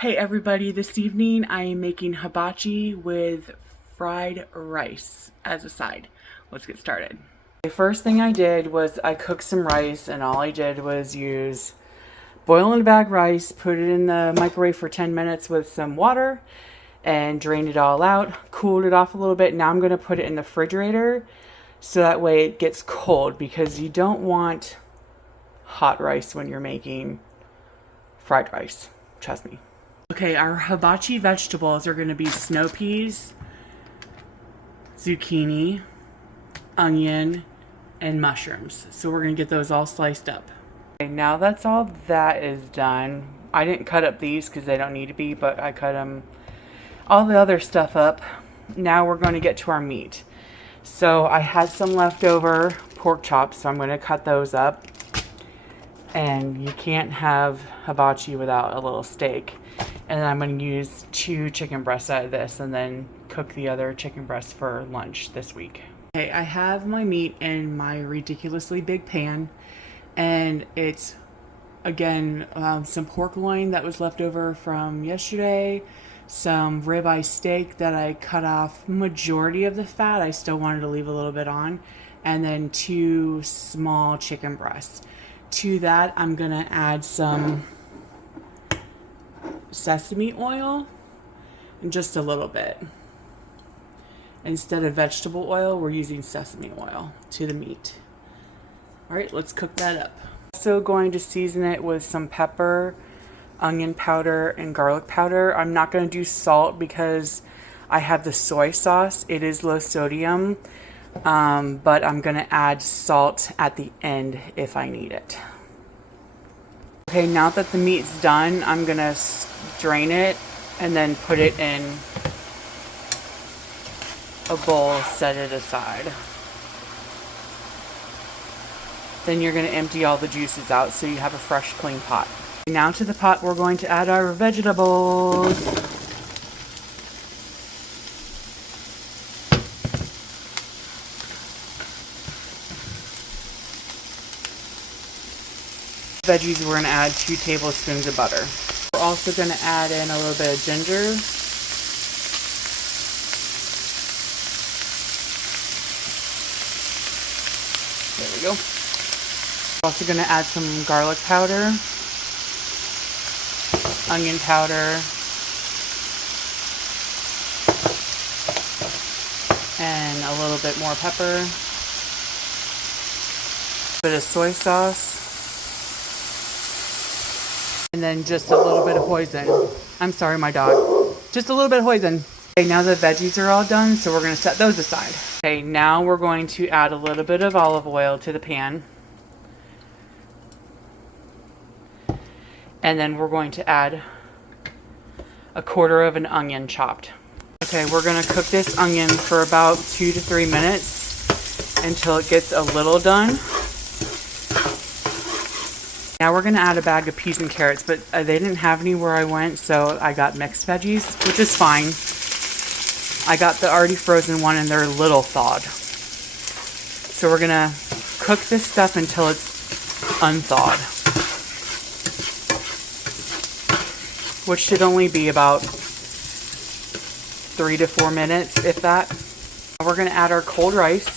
Hey everybody, this evening I am making hibachi with fried rice as a side. Let's get started. The first thing I did was I cooked some rice, and all I did was use boil in a bag rice, put it in the microwave for 10 minutes with some water, and drained it all out, cooled it off a little bit. Now I'm going to put it in the refrigerator so that way it gets cold, because you don't want hot rice when you're making fried rice. Trust me. Okay, our hibachi vegetables are going to be snow peas, zucchini, onion, and mushrooms. So we're going to get those all sliced up. Okay, now that's all that is done. I didn't cut up these because they don't need to be, but I cut all the other stuff up. Now we're going to get to our meat. So I had some leftover pork chops, so I'm going to cut those up. And you can't have hibachi without a little steak. And then I'm going to use 2 chicken breasts out of this and then cook the other chicken breasts for lunch this week. Okay, I have my meat in my ridiculously big pan, and it's, again, some pork loin that was left over from yesterday, some ribeye steak that I cut off majority of the fat. I still wanted to leave a little bit on, and then 2 small chicken breasts. To that, I'm going to add some sesame oil, and just a little bit. Instead of vegetable oil, we're using sesame oil to the meat. All right, let's cook that up. Also going to season it with some pepper, onion powder, and garlic powder. I'm not going to do salt because I have the soy sauce. It is low sodium, but I'm going to add salt at the end if I need it. Okay, now that the meat's done, I'm going to drain it and then put it in a bowl, set it aside. Then you're going to empty all the juices out so you have a fresh, clean pot. Now to the pot, we're going to add our vegetables. Veggies, we're going to add 2 tablespoons of butter. We're also going to add in a little bit of ginger. There we go. We're also going to add some garlic powder, onion powder, and a little bit more pepper, a bit of soy sauce, and then just a little bit of hoisin. I'm sorry, my dog. Just a little bit of hoisin. Okay, now the veggies are all done, so we're going to set those aside. Okay, now we're going to add a little bit of olive oil to the pan. And then we're going to add a 1/4 of an onion chopped. Okay, we're going to cook this onion for about 2 to 3 minutes until it gets a little done. Now we're going to add a bag of peas and carrots, but they didn't have any where I went, so I got mixed veggies, which is fine. I got the already frozen one, and they're a little thawed. So we're going to cook this stuff until it's unthawed, which should only be about 3 to 4 minutes, if that. We're going to add our cold rice.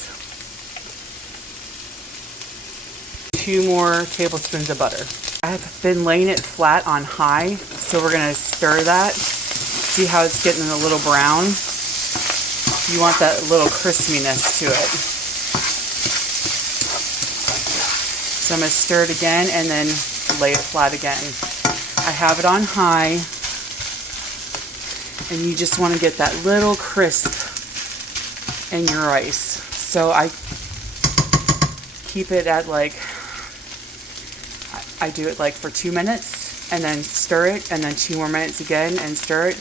2 more tablespoons of butter. I have been laying it flat on high, so we're going to stir that. See how it's getting a little brown? You want that little crispiness to it. So I'm going to stir it again and then lay it flat again. I have it on high, and you just want to get that little crisp in your rice. So I keep it at I do it for 2 minutes, and then stir it, and then 2 more minutes again, and stir it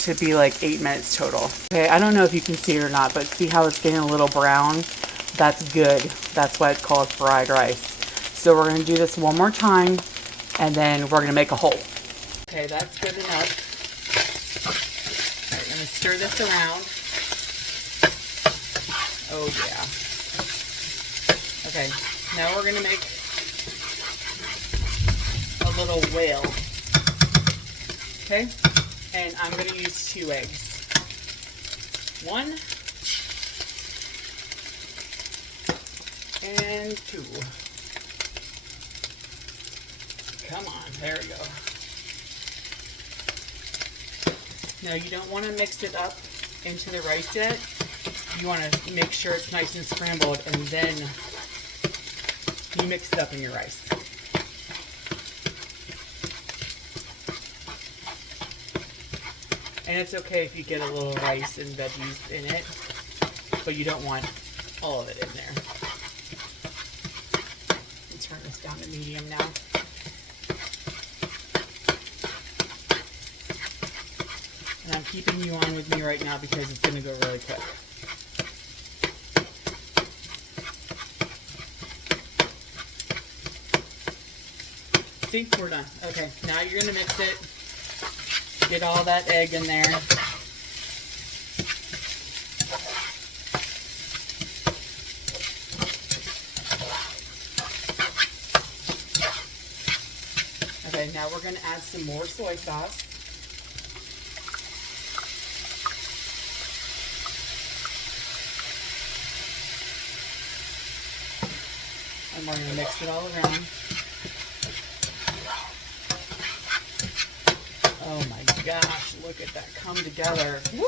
to be 8 minutes total. Okay, I don't know if you can see it or not, but see how it's getting a little brown? That's good. That's why it's called fried rice. So we're going to do this one more time, and then we're going to make a hole. Okay, that's good enough. I'm going to stir this around. Oh yeah. Okay, now we're going to make a little whale. Okay? And I'm going to use 2 eggs. 1 and 2. Come on, there we go. Now you don't want to mix it up into the rice yet. You want to make sure it's nice and scrambled, and then you mix it up in your rice. And it's okay if you get a little rice and veggies in it, but you don't want all of it in there. Let's turn this down to medium now. And I'm keeping you on with me right now because it's going to go really quick. See, we're done. Okay, now you're going to mix it. Get all that egg in there. Okay, now we're going to add some more soy sauce. And we're going to mix it all around. Oh my gosh, look at that come together. Woo!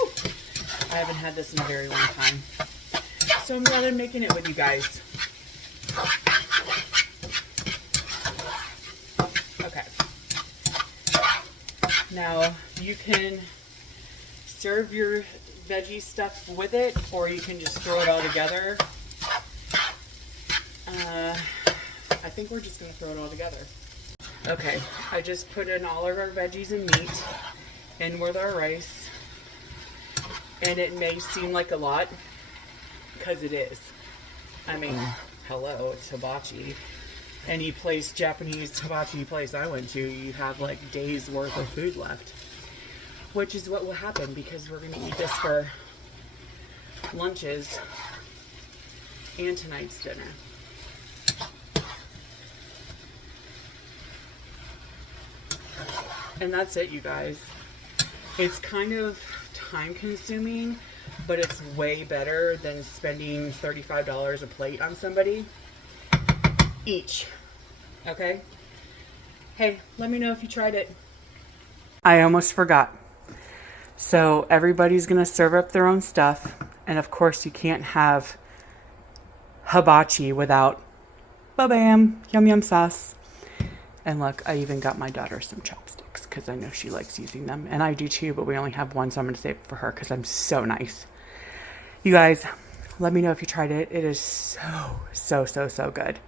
I haven't had this in a very long time. So I'm glad I'm making it with you guys. Okay. Now you can serve your veggie stuff with it, or you can just throw it all together. I think we're just going to throw it all together. Okay, I just put in all of our veggies and meat in with our rice, and it may seem like a lot, because it is. I mean, hello, it's hibachi. Any place, Japanese hibachi place I went to, you have like days worth of food left, which is what will happen because we're going to eat this for lunches and tonight's dinner. And that's it, you guys. It's kind of time consuming, but it's way better than spending $35 a plate on somebody each. Okay? Hey, let me know if you tried it. I almost forgot. So everybody's gonna serve up their own stuff, and of course you can't have hibachi without ba-bam, yum yum sauce. And look, I even got my daughter some chopsticks because I know she likes using them. And I do too, but we only have one, so I'm going to save it for her because I'm so nice. You guys, let me know if you tried it. It is so good.